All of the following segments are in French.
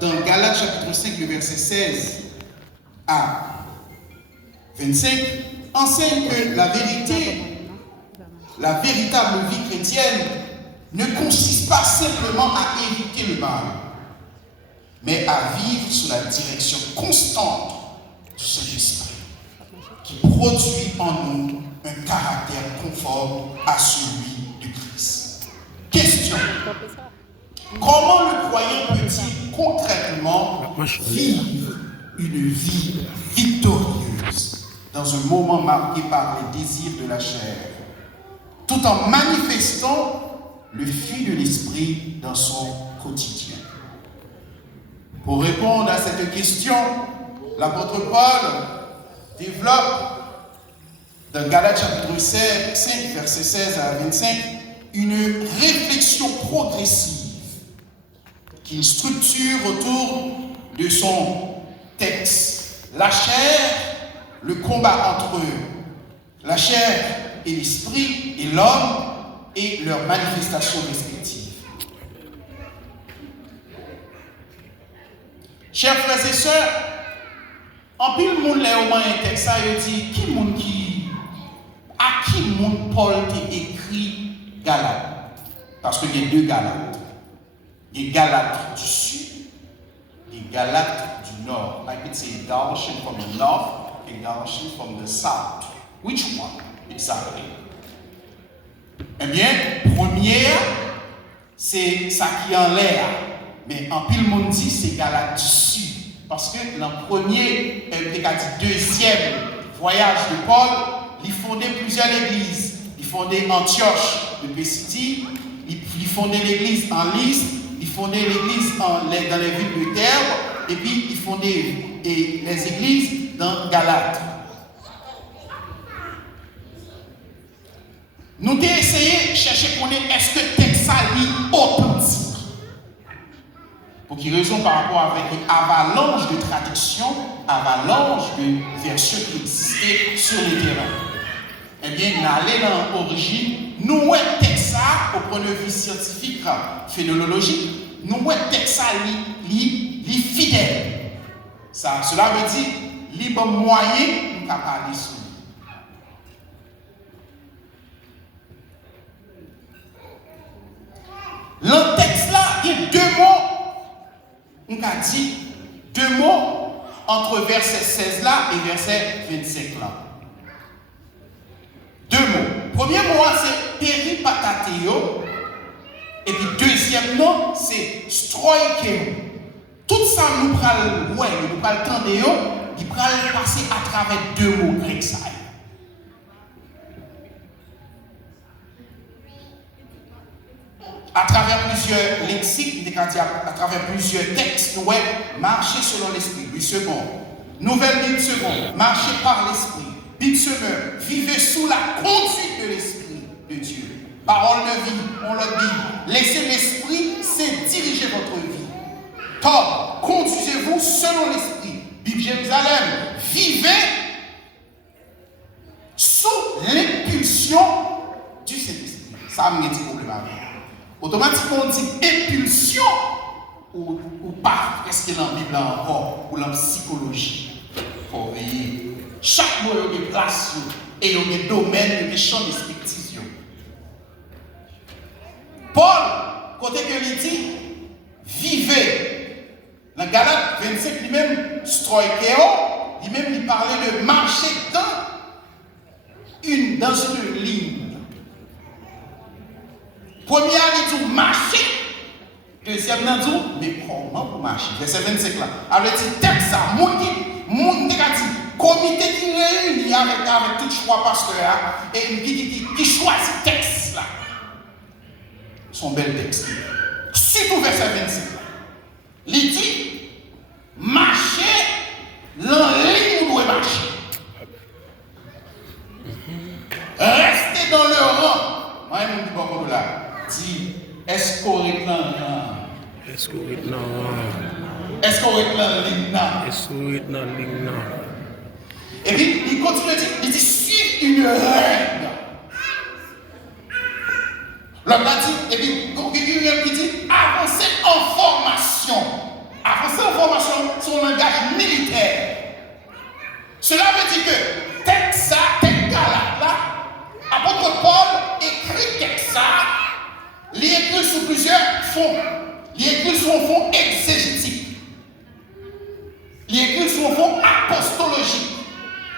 dans Galates chapitre 5, le verset 16 à 25, enseigne que la vérité, la véritable vie chrétienne ne consiste pas simplement à éviter le mal, mais à vivre sous la direction constante du Saint-Esprit, qui produit en nous un caractère conforme à celui de Christ. Question. Comment le croyant peut-il concrètement vivre une vie victorieuse dans un moment marqué par les désirs de la chair, tout en manifestant le fruit de l'esprit dans son quotidien? Pour répondre à cette question, l'apôtre Paul développe dans Galates chapitre 5, verset 16 à 25, une réflexion progressive qu'il structure autour de son texte. La chair, le combat entre la chair et l'esprit et l'homme et leurs manifestations respectives. Chers frères et sœurs, en pile monde là au moins un texte ça dit qui monde qui à qui monde Paul t'a écrit Galates, parce qu'il y a deux Galates. Il y a Galates du sud et Galates du nord. I could say Galatians from the north and Galatians from the south. Which one exactly? Eh bien, première, c'est ça qui est en l'air. Mais en pile monde dit c'est Galates du sud. Parce que dans le premier, deuxième voyage de Paul, il fondait plusieurs églises. Il fondait Antioche de Pisidie, il fondait l'église en Lystre, il fondait l'église dans les villes de Terre, et puis il fondait les églises dans Galate. Nous avons essayé de chercher pour connaître est-ce que le texte est authentique. Pour quelle raison? Par rapport avec une avalanche de traductions, avalanche de versions qui existaient sur le terrain. Eh bien, nous allons dans l'origine, nous avons un texte au point de vue scientifique, phénoménologique, nous avons un texte fidèle. Cela veut dire, libre moyen, nous avons parlé sur lui. Dans le texte là, il y a deux mots. On a dit deux mots entre verset 16 là et verset 25 là. Deux mots. Premier mot c'est peripatateo et puis deuxième nom c'est stroikeo. Tout ça nous pral nous pral tendéo, il pral passer à travers deux mots grecs ça. À travers plusieurs lexiques, à travers plusieurs textes, nous marcher selon l'esprit. Bible seconde. Nouvelle Bible seconde. Marcher par l'esprit. Bible seconde. Vivez sous la conduite de l'esprit de Dieu. Parole de vie, on le dit. Laissez l'esprit se diriger votre vie. Tom, conduisez-vous selon l'esprit. Bible Jérusalem. Vivez sous l'impulsion du Saint-Esprit. Ça me dit problème avec. Automatiquement, on dit impulsion ou pas. Est-ce qu'il y a dans la Bible encore ou dans la psychologie? Il faut veiller. Chaque mot a une place et il y a des domaines, des champs respectifs. Paul, côté que il dit, vivez. Dans Galates 25, lui-même, stroikeo, lui-même, il parlait de marcher dans une ligne. Première, il dit marcher. Deuxième, il dit, mais comment pour marcher? Verset 25 là. Alors, il dit, texte ça, mon dit, comité qui réunit avec tout choix pasteur et qui choisit texte là. Son bel texte. Surtout verset 25 là. Il dit, marcher, l'enligne où doit marcher. Restez dans le rang. Moi, je me dis pas comme là. Dit, est-ce qu'on est dans Est-ce qu'on est dans ligne? Et puis, il continue à dire, il dit, suivre une règle. L'homme a dit, et puis, il dit, avancer en formation. Avancer sur un fond exégétique. Il écrit sur un fond apostologique.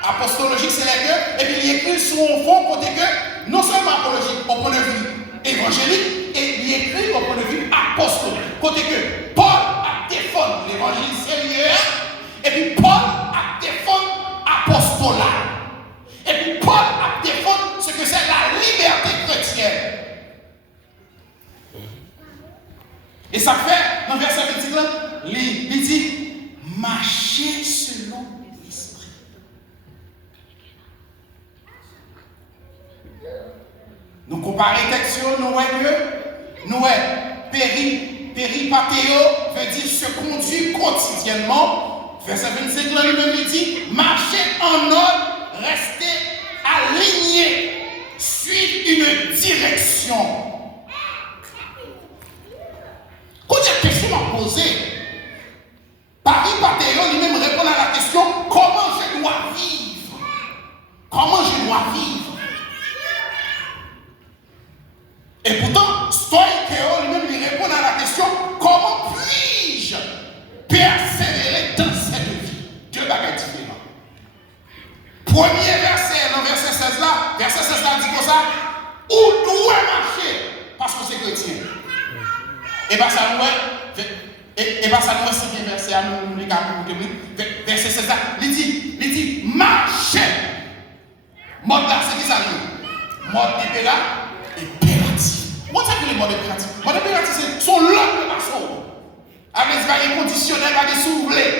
Apostologique, c'est les deux. Et puis il écrit sur un fond côté que, non seulement apostologique, au point de vue évangélique, et il écrit au point de vue apostolique. Côté que Paul a défendu l'évangile sérieux, et puis Paul a défendu l'apostolat. Et puis Paul a défendu ce que c'est la liberté chrétienne. Et ça fait, dans le verset 21, il dit, marchez selon l'esprit. Nous comparons les textes, nous voyons que, péripatéo veut dire se conduire quotidiennement. Verset 25, lui-même il dit, marchez en ordre, restez alignés, suivez une direction. Quand cette question m'a posé, Péripatéo lui-même répond à la question, comment je dois vivre? Comment je dois vivre? Et pourtant, Stoïkéo lui-même lui répond à la question, comment puis-je persévérer dans cette vie? Deux bagages différents. Premier verset, dans verset 16 là, verset 16 là dit comme ça, où doit marcher? Parce que c'est chrétien. Et bien ça nous et bien ça nous c'est bien verset à nous les gars verset 16 là, il dit marcher. Mode là c'est qui ça dit? Mode impératif. Comment ça que le mode impératif? Mode impératif c'est son langue de façon. Avec des conditionnels, avec des soufflets,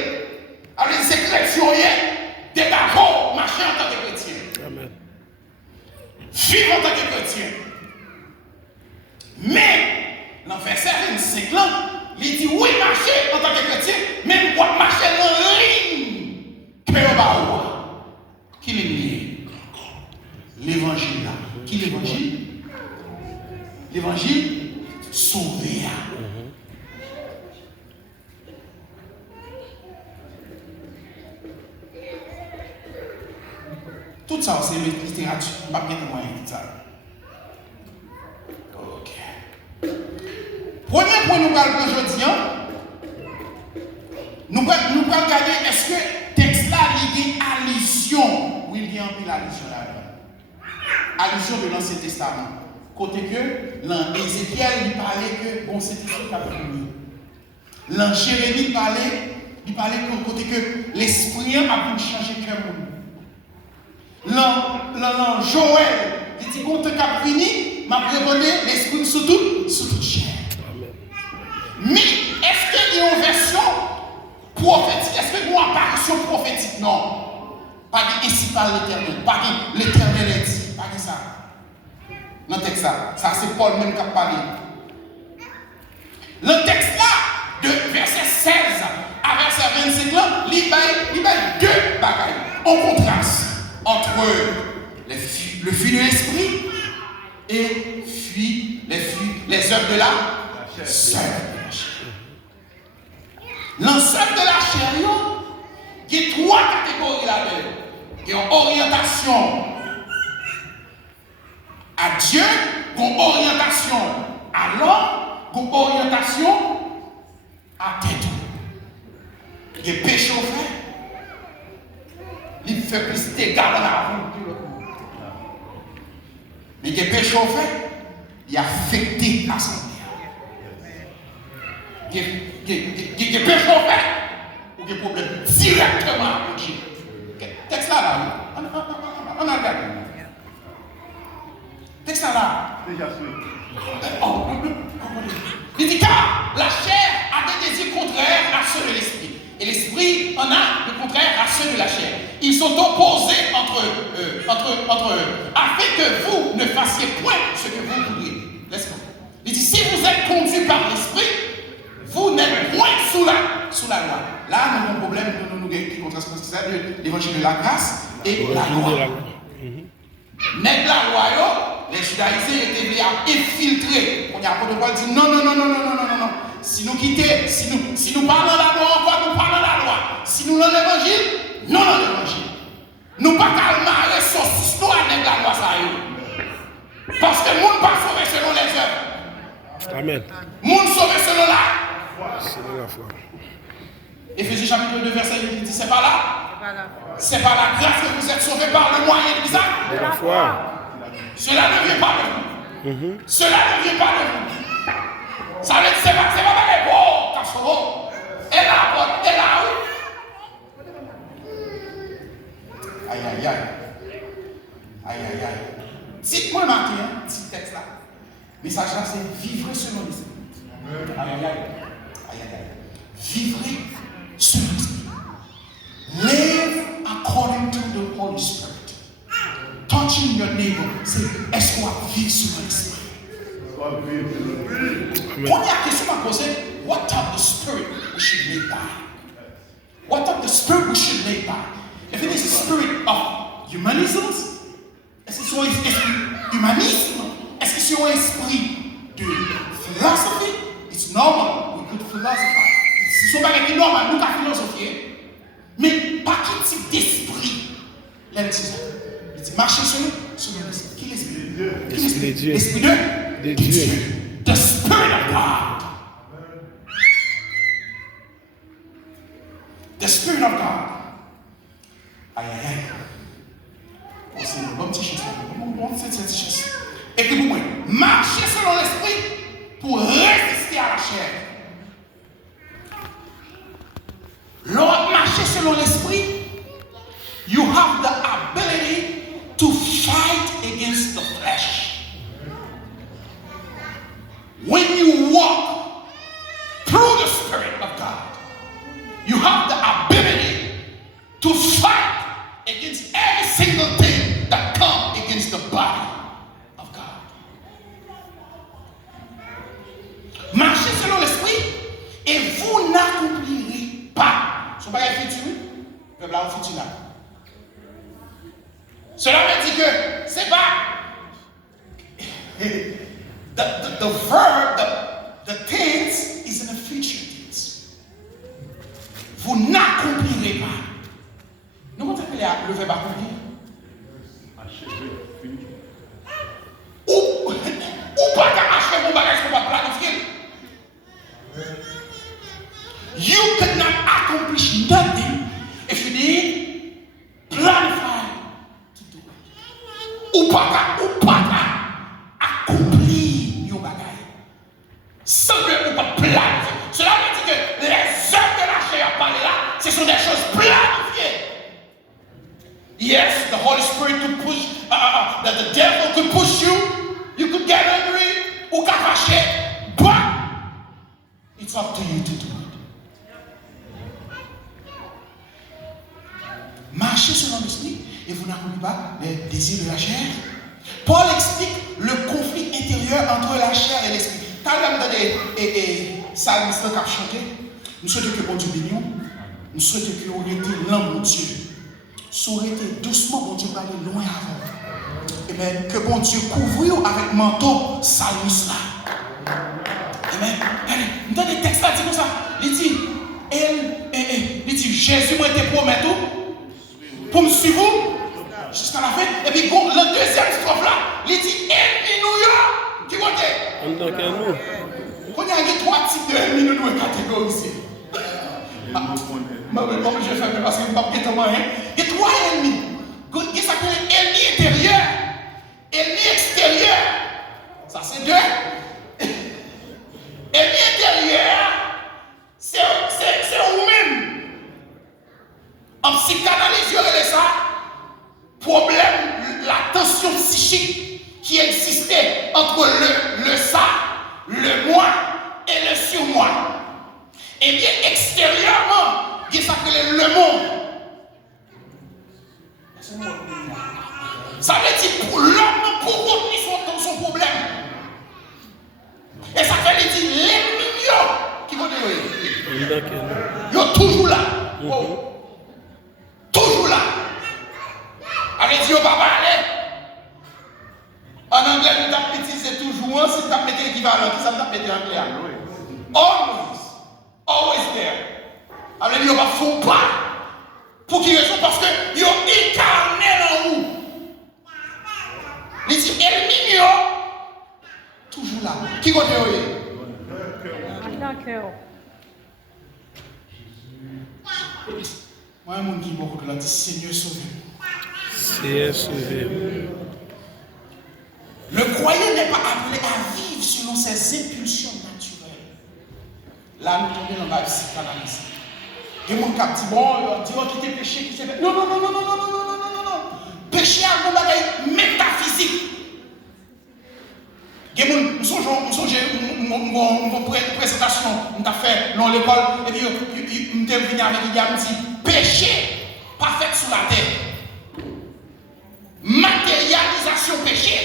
avec des sécrétions, des d'accord, marcher en tant que chrétien. Amen. Vivre en tant que chrétien. Mais, dans le verset 25 là, il dit oui, marcher en tant que chrétien, mais moi marcher en ligne. Que va qui est lié? L'évangile là. Qui est l'évangile? L'évangile sauvé. Tout ça, c'est littérature. Pas bien de moyen de ça. Ok. Premier point, nous parlons aujourd'hui. Nous allons regarder est-ce que le texte là il y a allusion. Oui, il y a une allusion là-dedans. Allusion de l'Ancien Testament. Côté que, dans Ézéchiel, il parlait que bon, c'était ce qu'il a fini. Dans Jérémie, il parlait que côté que l'esprit a pu changer le cœur. Dans Joël, il dit qu'on t'a fini, m'a préparé l'esprit sous toute chair. Mais est-ce qu'il y a une version prophétique? Est-ce qu'il y a une apparition prophétique? Non. Pas de ici par l'éternel. Pas de l'éternel est dit. Pas de ça. Dans le texte là. Ça c'est Paul même qui a parlé. Le texte là, de verset 16 à verset 25 là, il y a deux bagailles. En contraste entre le fruit de l'esprit et les œuvres de la chair. L'ensemble de la chair, il y a trois catégories là-dedans. Il y a une orientation à Dieu, une orientation à l'homme, une orientation à tête. Il y a péché au fait. Il fait plus de dégâts dans la vie. Mais il y a péché au fait, il a affecté la santé. Il y a péché au fait, ou des problèmes directement avec Dieu. Texte là, on a regardé. Texte là. Déjà sûr. Il dit car la chair a des désirs contraires à ceux de l'esprit. Et l'esprit en a le contraire à ceux de la chair. Ils sont opposés entre eux, afin que vous ne fassiez point ce que vous voudriez. Laisse-moi. Il dit si vous êtes conduits par l'esprit, vous n'êtes point sous la loi. Là, nous avons un problème qui contraste l'évangile de la grâce et la loi. Mais la loi, les judaïsés étaient bien infiltrés. On y a pas de quoi dire non. Si nous quittons, si nous parlons la loi, encore nous parlons la loi. Si nous l'avons l'évangile, non dans l'évangile. Nous ne pouvons pas calmer saucisses avec la loi. Parce que nous ne pouvons pas sauver selon les œuvres. Amen. Nous ne sauvons selon la Éphésiens chapitre 2, verset 8, il dit c'est pas là. C'est par la grâce que vous êtes sauvés par le moyen de ça. De la foi. Cela ne vient pas de vous. Cela ne vient pas de vous. Ça veut dire c'est pas les beaux, cachorro. Et là, oui. Aïe, aïe, aïe. Aïe, aïe, aïe. Dites-moi maintenant, petit texte là. Le message là, c'est vivre selon l'esprit. Aïe, aïe, aïe. Aïe, aïe, aïe. Vivre selon l'esprit. Live according to the Holy Spirit. Touching your neighbor. C'est est-ce qu'on va vivre selon l'esprit? Première question à poser, what type of spirit we should live by? What type of spirit we should live by? If it is a spirit of humanism, est-ce que c'est un esprit humanisme? Est-ce que c'est un esprit de philosophie? It's normal, we could philosophize. C'est pas normal, nous qu'à philosophier. Mais par quel type d'esprit? L'esprit dit marcher selon l'esprit. Qui l'esprit? L'esprit de Dieu. L'esprit de Dieu. The Spirit of God. The Spirit of God. Aïe, aïe, aïe. C'est une bonne petite chose. C'est cette chose. Et puis, vous marcher selon l'esprit pour résister à la chair. Lors marcher selon l'esprit, you have the ability to fight against the flesh. When you walk through the Spirit of God, you have the ability to fight against every single thing that comes against the body of God. Marchez selon l'esprit et vous n'accomplirez pas. Son bagage futur, le blanc futur là. Cela veut dire que c'est pas the verb, the tense is in the future tense. Vous n'accomplirez pas. Nous on appelle le verbe accomplir. Ou pas qu'à acheter mon bagage pour pas planifier. You could not accomplish nothing if you didn't planify to do it. Ou pas qu'à accomplir your bagage. Sans que vous pas planifier. Cela veut dire que les œuvres de la chair parlé là, ce sont des choses planifiées. Yes, the Holy Spirit could push, that the devil could push you. You could get angry ou cacher, but it's up to you to do it. Marchez selon l'esprit et vous n'accomplissez pas les désirs de la chair. Paul explique le conflit intérieur entre la chair et l'esprit. Quand l'homme dans les psalmistes qui a chanté, nous souhaitons que bon Dieu bénisse, nous souhaitons que vous été l'homme de Dieu. S'aurait-été doucement, bon Dieu va aller loin avant. Amen. Que bon Dieu couvre avec manteau psalmiste là. Amen. Allez, nous avons des textes là, dit comme ça. Il dit, Jésus m'a été promis pour me suivre jusqu'à la fin. Et puis, bon, le deuxième strophe là, il dit, ennemi New York, qui vote? En tant que nous. On a trois types d'ennemis de nos catégories ici. Je vais faire parce que je ne vais pas dire comment. Il y a trois ennemis. Il s'appelle ennemi intérieur, ennemi extérieur. Ça, c'est deux. Ennemi intérieur, c'est vous-même. En psychanalyse, il y aurait ça. Problème, la tension psychique qui existait entre le ça, le moi et le surmoi. Et bien, extérieurement, il s'appelle le monde. Ça veut dire pour l'homme, pour contenir son problème. Et ça veut dire l'ennemi qui va dire. Il est toujours là. Toujours là. Allez, dit au papa, allez. En anglais, nous avons c'est toujours, si nous avons mis l'équivalent, qui ça nous avons mis en anglais? Always there. Allez, dit, on va faire pas. Pour qui raison? Parce que ils ont incarné dans nous. Il dit, ennemi, toujours là. Qui va dire? Moi, un monde qui beaucoup de la dit Seigneur sauve-moi. Seigneur, sauvez-moi. Le croyant n'est pas appelé à vivre selon ses impulsions naturelles. Là, nous tombons dans la psychanalyse. Il y a des gens qui disent, bon, il dit, oh, quittez le péché, quittez le péché. Non, non, non, non, non, non, non, non, non, non, non. Péché a un bagage métaphysique. Il y a des gens, nous sommes une présentation, nous avons fait dans l'école, et puis nous sommes venus avec les gars, nous dit, péché, pas fait sous la terre. Matérialisation péché,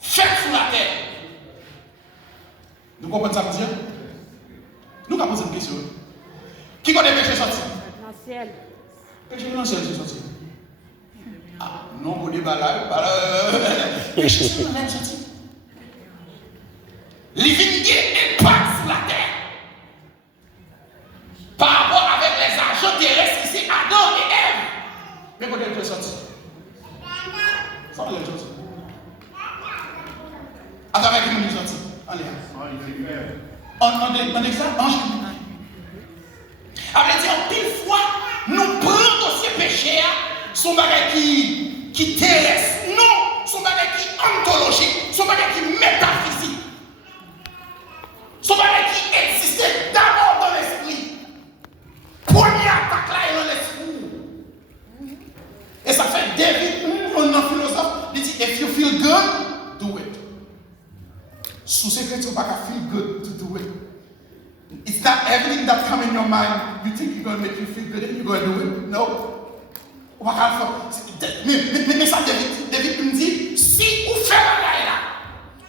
fait sous la terre. Nous comprenons ça, dire? Nous avons posé une question. Qui connaît péché sorti? Dans le ciel. Péché dans le ciel, c'est sorti. Ah, non, on débat là. Péché sur le ciel sorti. Divinité impact sur la terre. Par rapport avec les agents terrestres ici, Adam et Ève. Mais quand elle est sorti? Ça va être sorti. Attends, avec qui nous est sorti? Allez. On est ça? Ange. Avec dire, en pile fois, nous prenons ces péchés, son bagage qui terrestre. Non, son bagage qui ontologique, son bagage qui métaphysique. Son bagage qui existait d'abord dans l'esprit. Première attaque là est dans l'esprit. Et ça fait David, un philosophe, il dit, if you feel good, do it. Sous secret, tu ne vas pas feel good to do it. It's not everything that comes in your mind. You think it's going to make you feel good and you're going to do it. No. Mais ça, David me dit, si vous faites la là,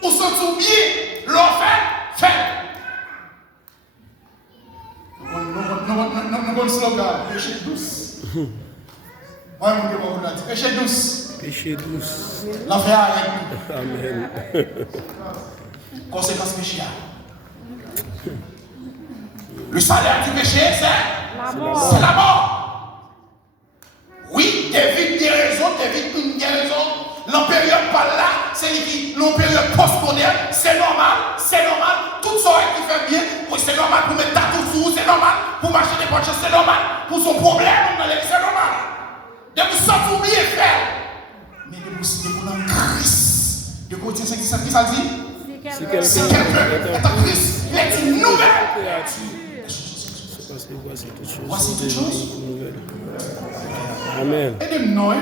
vous sentez bien, l'on fait. Nous avons un slogan, péché douce. Moi, je vais dire, péché douce. Péché douce. L'enfer avec nous. Amen. Conséquence péché. Le salaire du péché, c'est La mort. C'est la mort. Oui, David dit raison, David une raison. L'empériode par là, c'est l'empériode postmoderne, c'est normal. Tout ça qui fait bien, oui, c'est normal pour mettre tatou sous, c'est normal pour marcher des bonnes choses, c'est normal pour son problème, c'est normal. De vous sentir bien faire. Mais de vous dans Christ. De Corinthiens 5, 17, qui ça dit? Si C'est quelqu'un est en Christ, il est une nouvelle. Voici toutes choses. Amen. Aidez-moi.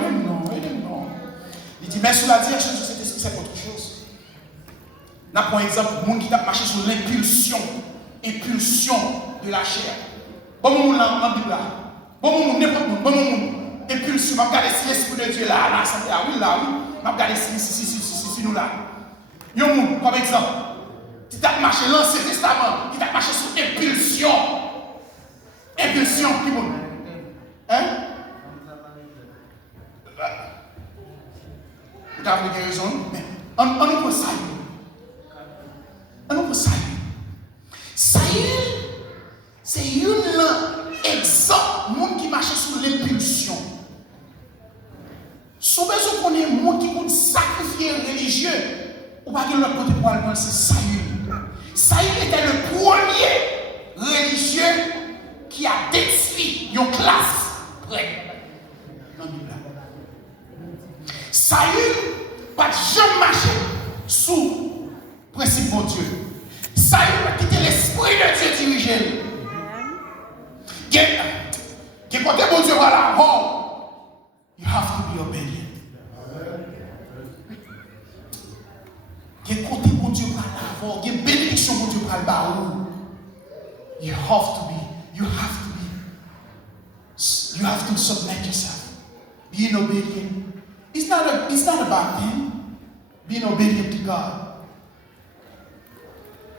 Il dit, mais sous la direction de cet esprit, c'est autre chose. N'a pour exemple, le monde qui a marché sur l'impulsion de la chair. Bon monde dans la Bible là. Bon monde, n'importe où. Bon monde, impulsion. Je regarde si l'esprit de Dieu là, oui. Je regarde si nous là. Il y a un monde, comme exemple, qui a marché dans l'Ancien Testament, qui a marché sur impulsion. Impulsion, qui monde? Hein? Vous avez raison, mais on nous peut saluer. Saïd, c'est un exemple, monde qui marche sous l'impulsion. Si vous connaissez un monde qui peut sacrifier religieux, ou pas que l'autre côté pour aller c'est Saïd. Saïd était le premier religieux qui a détruit une classe près dans la Bible. Saül pas jamais marché sous le principe de Dieu. Saül va quitter l'esprit de Dieu diriger. Quand bon Dieu va là-bas, you have to be obedient. Quand bon Dieu va là-bas, quand bénédiction bon Dieu va là-bas, you have to submit yourself. Being obedient. It's not a bad thing. Being obedient to God.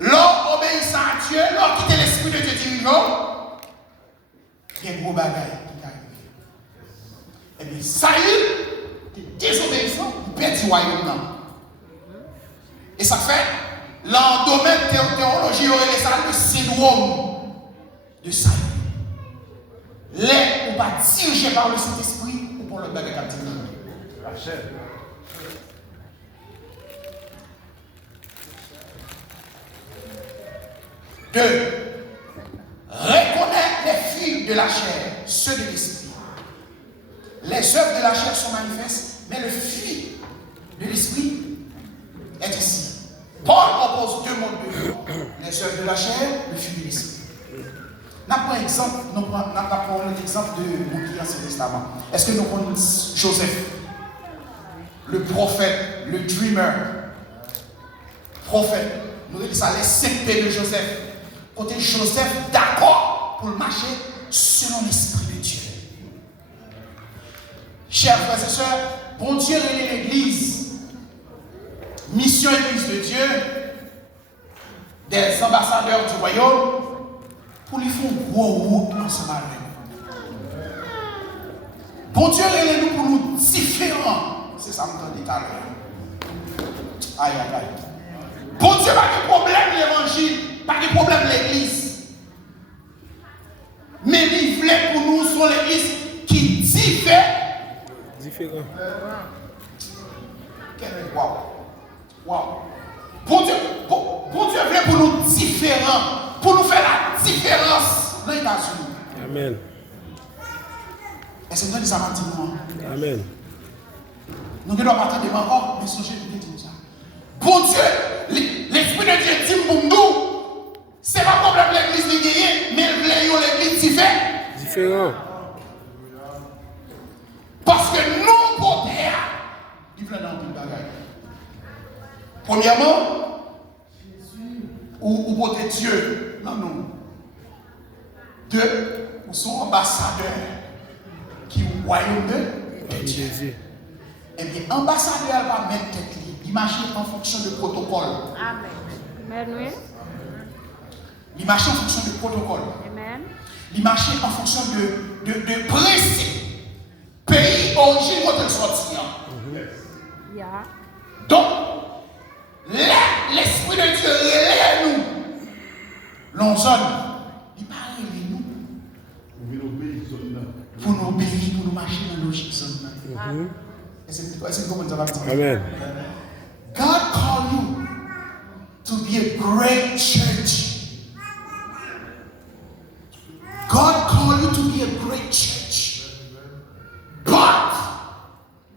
L'homme obéissant à Dieu, l'homme quitte l'esprit de Dieu dirigeant, il y a un gros bagage qui arrive. Et bien, Saül, désobéissant, il perd du royaume. Et ça fait, dans le domaine de théologie, il y a le syndrome de Saül. Les, on va diriger par le Saint-Esprit ou pour le bagage à diriger. Deux, reconnaître les fruits de la chair, ceux de l'esprit. Les œuvres de la chair sont manifestes, mais le fruit de l'esprit est ici. Paul oppose deux modes de vie. Les œuvres de la chair, le fruit de l'esprit. Nous prenons l'exemple de mon Ancien Testament. Est-ce que nous connaissons Joseph, le prophète, le dreamer, prophète? Nous disons ça, les 5 P de Joseph. Côté Joseph, d'accord pour marcher selon l'esprit de Dieu. Chers frères et sœurs, bon Dieu est l'Église, mission Église de Dieu, des ambassadeurs du royaume, pour lui faire gros route ensemble avec nous. Bon Dieu est nous pour nous différents. C'est ça que je dis tout à l'heure. Aïe, aïe, aïe. Bon Dieu, pas de problème l'évangile, pas de problème l'église. Mais il voulait pour nous sur l'église qui diffère. Différent. Waouh. Waouh. Bon Dieu voulait pour nous différents, pour nous faire la différence dans les États-Unis. Amen. Est-ce que nous disons ça maintenant? Amen. Nous devons partir de encore, mais songez de dire ça. Bon Dieu, l'Esprit de Dieu dit pour nous, c'est pas problème l'église de gagner, mais l'église diffère. Différent. Parce que nous, pour terre, il veut dans une bagaille. Premièrement, ou pour Dieu, non. Deux, ou sont ambassadeurs qui royaume de Dieu. Eh bien, ambassadeur va mettre tête libre. Il marche en fonction de protocole. Amen. Il marche en fonction de protocole. Amen. Il marche en fonction de principe. Pays, origine, quand il sortit. Yeah. Donc, l'Esprit de Dieu relève nous. L'on zone. Il parle de nous. Pour nous obéir, pour nous marcher dans la logique zone. Est-ce que vous comprenez ça? Amen. God called you to be a great church. God called you to be a great church. But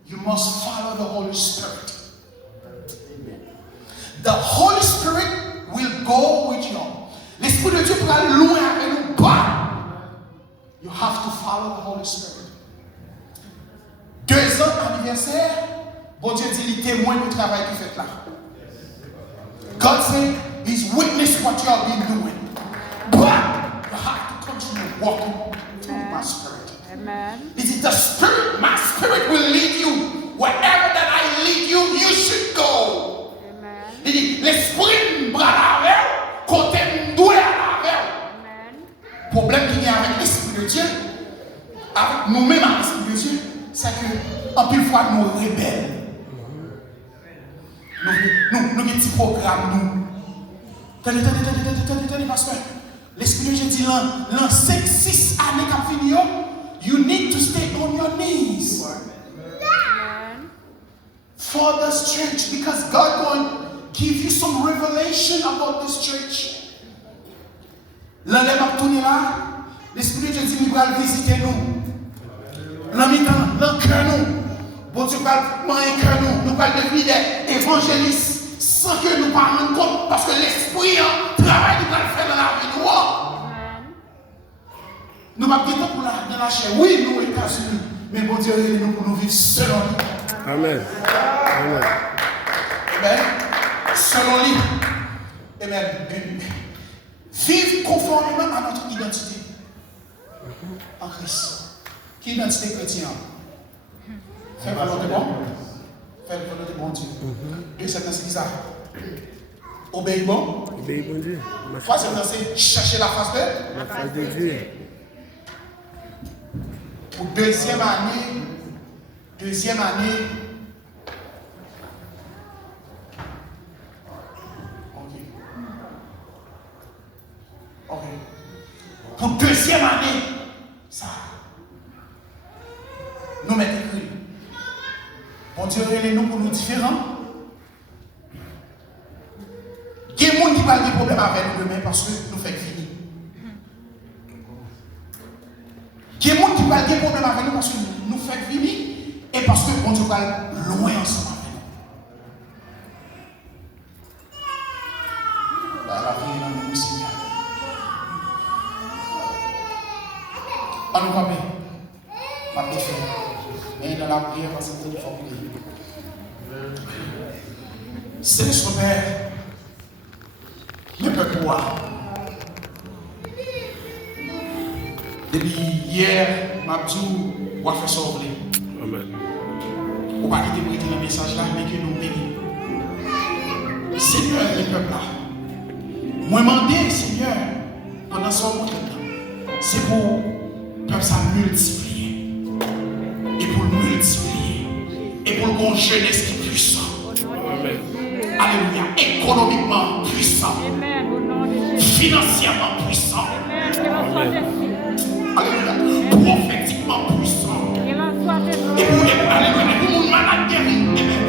you must follow the Holy Spirit. The Holy Spirit will go with you. L'Esprit de Dieu pourra loin avec nous, but you have to follow the Holy Spirit. 2 ans anniversaire, bon Dieu dit, il témoigne du travail que vous faites là. God said, He's witnessed what you have been doing. But you have to continue walking through my spirit. Amen. It is the spirit, my spirit will lead you. Wherever that I lead you, you should go. Amen. Il dit, l'esprit me bras avec, côté me doit avec. Amen. Problème qu'il y a avec l'esprit de Dieu, avec nous-mêmes avec l'esprit de Dieu, c'est que, en plus fois, nous rebelles. Nous avons un petit programme, nous. Tenez, pasteur. L'esprit de Dieu dit, dans 5-6 années qu'a fini, you need to stay on your knees. Amen. For this church, because God going to give you some revelation about this church. L'année m'a tourné là, l'Esprit de Dieu dit, il va visiter nous. L'ami dans le cœur nous. Bon Dieu va manger cœur nous. Nous allons devenir des évangélistes sans que nous ne parlions compte, parce que l'Esprit travaille nous va le faire dans la vie nous. Amen. Nous ne pouvons pas dans la chair. Oui, nous, États-Unis, mais bon Dieu, nous pour nous vivre selon lui. Amen. Amen. Amen. Selon lui. Amen. Vivre conformément à notre identité en Christ. Qui est l'identité chrétienne? Faire la volonté bon. Faire la volonté bon Dieu. Deuxième, c'est ça. Obéir bon. Obéis bon Dieu. Troisième, c'est chercher la face de La face de Dieu. Pour deuxième année. Ok. Pour deuxième année, ça. Nous mettons écrit. Bon Dieu, nous pour nous différents. Il y a des gens qui parlent des problèmes avec nous demain parce que nous faisons fini. Il y a des gens qui parlent des problèmes avec nous parce que nous faisons venir et parce que bon Dieu va loin ensemble avec nous. La vie est dans nous, Seigneur. On nous va bien. Ma péché. Mais dans la prière, parce que il faut prier. C'est son Père. Ne peut pas. Depuis hier, m'a dit, on va faire sauver. Amen. On va quitter pour le message là, mais que nous bénissons. Seigneur, le peuple là. Moi, demandé, Seigneur, pendant ce moment, c'est pour le peuple ça multiplier. Et pour le multiplier. Et pour le bon jeunesse qui est puissant. Amen. Alléluia. Économiquement puissant. Amen. Au nom de Jésus. Financièrement puissant. Amen. Qu'il en soit ainsi. Alléluia. Prophétiquement puissant. Qu'il en soit ainsi. Et pour alléluia. Pour mon malade guéri. Amen.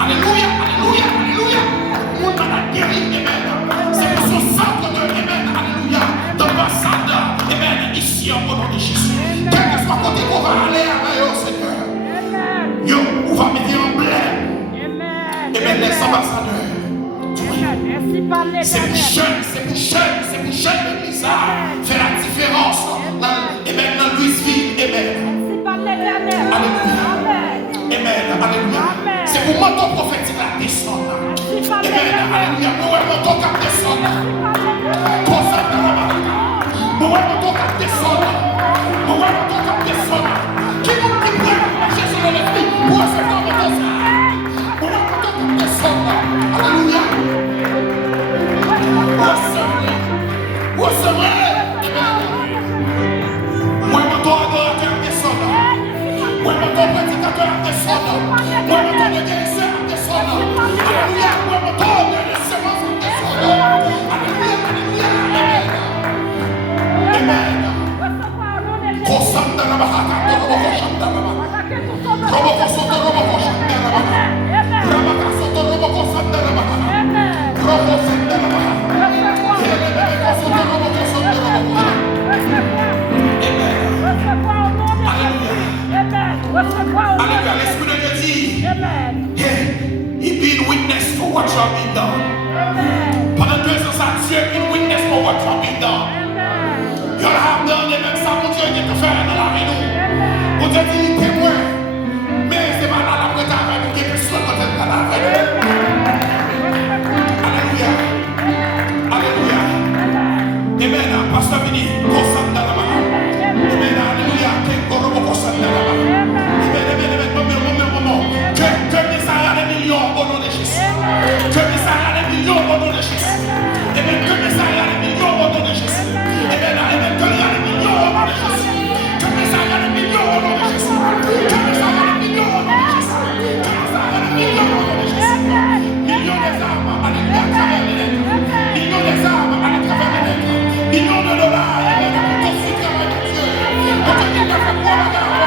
Alléluia. Alléluia. Alléluia. Mon malade guéri. Amen. C'est pour son centre de Amen. Alléluia. D'ambassadeur. Amen. Ici au nom de Jésus. Quel que soit côté qu'on va aller avec eux, Seigneur. Amen. Yo, on va mettre en blême. Amen. Amen. Les ambassadeurs. Merci par C'est pour l'Éternel. jeunes, c'est pour jeunes l'église là. Fait la différence. Et maintenant, Louisville, Amen. Merci par l'Éternel. Alléluia. Amen. Amen. Alléluia. C'est pour mon ton prophétique la descendre là. Merci par Amen. l'Éternel. Alléluia. Moi, mon ton cap descendre là. Concentre la baraka. Moi, mon ton cap descendre là. Moi, mon ton cap descendre là. Qui nous dit que Jésus est l'esprit pour recevoir mon ton ça. Moi, mon ton cap descendre là. Alléluia. Recevez. Moi, mon ton adorateur descend. Moi, mon ton prédicateur descend. Moi, mon ton de guérisseur descend. Alléluia. Moi, mon ton de semence descend. Alléluia. Amen. Amen. Kosanda la bahaka, robo koshanda la bahaka. Robo kosoto, robo koshanda la bahaka. Rabaka soto, robo kosanda la bahaka. Robo sanda la bahaka. Alléluia, l'Esprit de Dieu dit, hey, he been witness for what you have been done. Pendant 2 ans, ça Dieu been witness for what you have been done. You have done, et même ça, mon Dieu, il te fait dans la vie nous. Mon Dieu dit, il est témoin. Mais c'est pas là la prête avec nous qui est plus loin quand elle est là avec nous. Alléluia. Alléluia. Amen. Pasteur Vini, Kosanda la Baha. Amen. Alléluia. Kengorobo Kosanda la Baha. Amen. Moment. Que des Sarah des millions au nom de Jésus. Que des Sarah des millions au nom de Jésus. Amen. Que des Sarah des millions au nom de Jésus. Amen. Amen. Que des millions au nom de Jésus. Que des Sarah des millions au nom de Jésus. Que des Sarah des millions au nom de Jésus. Que des Sarah des millions au nom de Jésus. Millions des âmes. Alléluia. Millions des âmes. Millions de dollars, pour construire avec Dieu. On te dit qu'il a fait quoi la garde.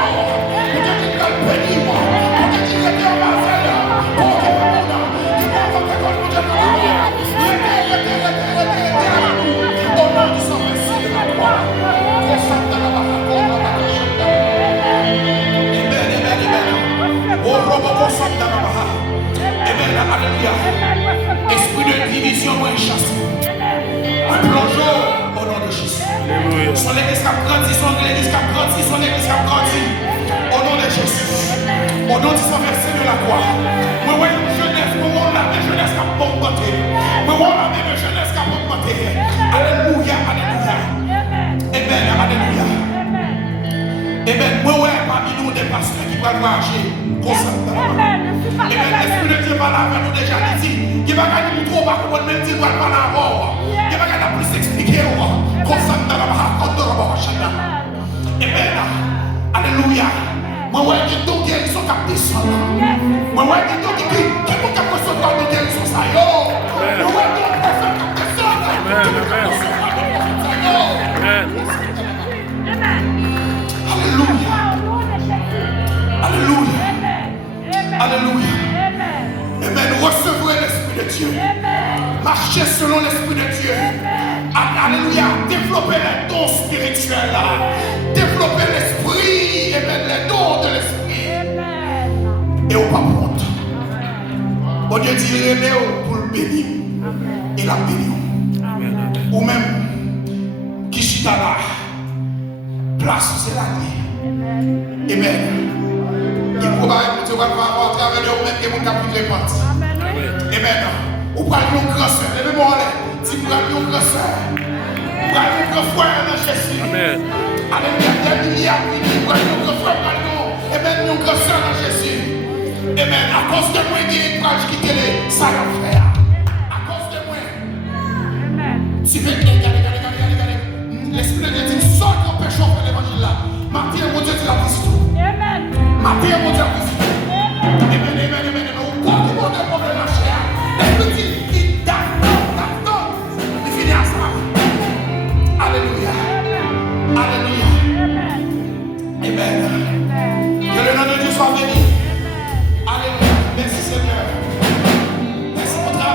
On te dit qu'il a béni moi. On te dit qu'il a été en Marseille. On te dit qu'il a fait quoi mon Dieu. Au nom du sang merci de la croix. Concentre la baraka. Amen, amen, amen. Oh, robo concentre la baraka. Amen, alléluia. Esprit de division, moi, chasse. Un plongeon. Au nom de Jésus. Son l'église qui a grandi, son l'église qui a grandi, son église qui a grandi. Au nom de Jésus. Au nom de son verset de la croix. Moi, ouais, une jeunesse, moi, on a des jeunesse qui a augmenté. Moi, on a des jeunesse qui a augmenté. Alléluia, alléluia. Amen, alléluia. Amen. Moi, ouais, parmi nous, des pasteurs qui vont voyager. Amen. L'Esprit de Dieu va là avec nous déjà dit. Il va gagner nous trop, par contre, même s'il va pas là avant. Il va gagner plus expliquer. Amen. Alléluia. Moi, ouais, il y a d'autres guérisons qui descendent. Moi, ouais, il y a d'autres qui vont recevoir des guérisons. Moi, ouais, il y a d'autres personnes qui descendent. Alléluia. Alléluia. Alléluia. Amen. Recevez l'Esprit de Dieu. Marchez selon l'Esprit de Dieu. Alléluia. Développez les dons spirituels. Développez il remet pour le bénir. Et la bénir. Ou même, qui chita là, place c'est la nuit. Amen. Il est probable que tu vas avoir à travers le même que mon capitaine répand. Amen. Ou pas le grand soeur. Levez-moi là. Si vous avez un grand soeur. Vous avez un grand frère dans Jésus. Amen. Alléluia. Des milliards de vous avez un grand frère. Amen. Un grand soeur dans Jésus. Amen. À cause de moi, il y a une page qui est ça va faire. À cause de moi. Amen. Si vous regardez. L'Esprit de Dieu dit, sort ton péché pour l'évangile là. Matthieu, mon Dieu, tu l'as visité. Amen. Matthieu, mon Dieu, tu l'as visité. Amen, amen, amen. Ou quoi que mon Dieu, pour le marché. L'Esprit dit, il d'accord. Il finit à ça. Alléluia. Alléluia. Amen. Que le nom de Dieu soit béni. Alléluia. Merci Seigneur. Merci pour ta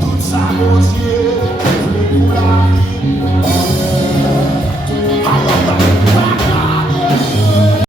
Tout ça, mon Dieu, je voulais pour la vie.